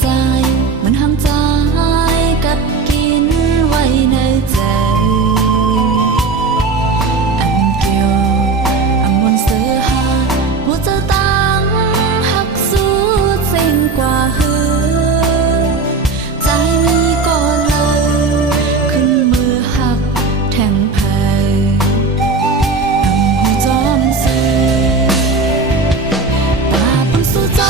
ใจมันห้ามใจกับกินไว้ในใจอันเกี่ยวอันมนเสือหาหัวใจตั้งหักสู้เส้นกว่าเฮือใจมีก่อนเลยขึ้นมือหักแทงแผ่อันหูจอมเสือตาปุ่นสู้ใจ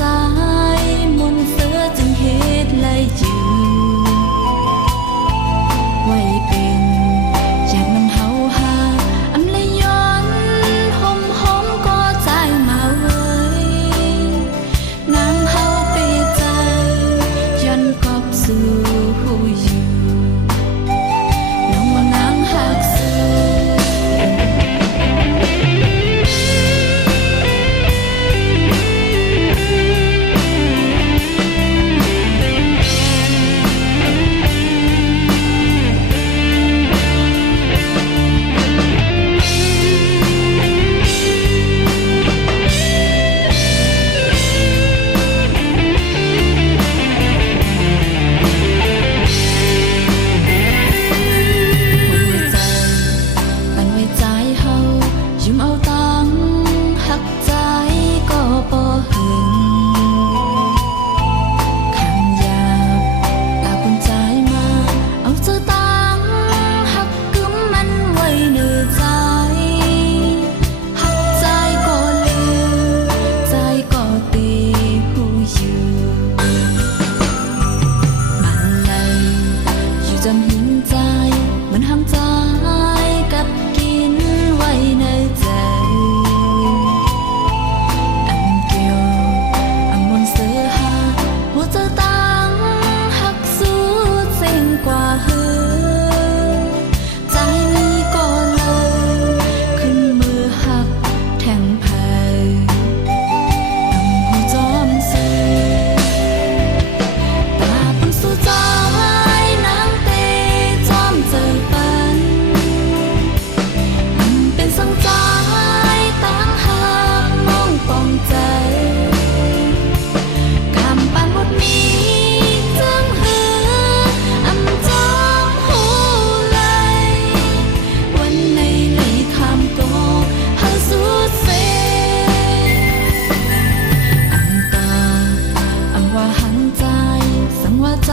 ใจมนเสือจึงเหตุไล่อยู่ไว้เป็นอยากนำเฮาหาอำเลยย้อนหอมก็ใจมาเว้ยนางเฮาไปใจย้อนกอบสู่หูอยู่น้องว่านางหักซื้อใจสังว่าใจ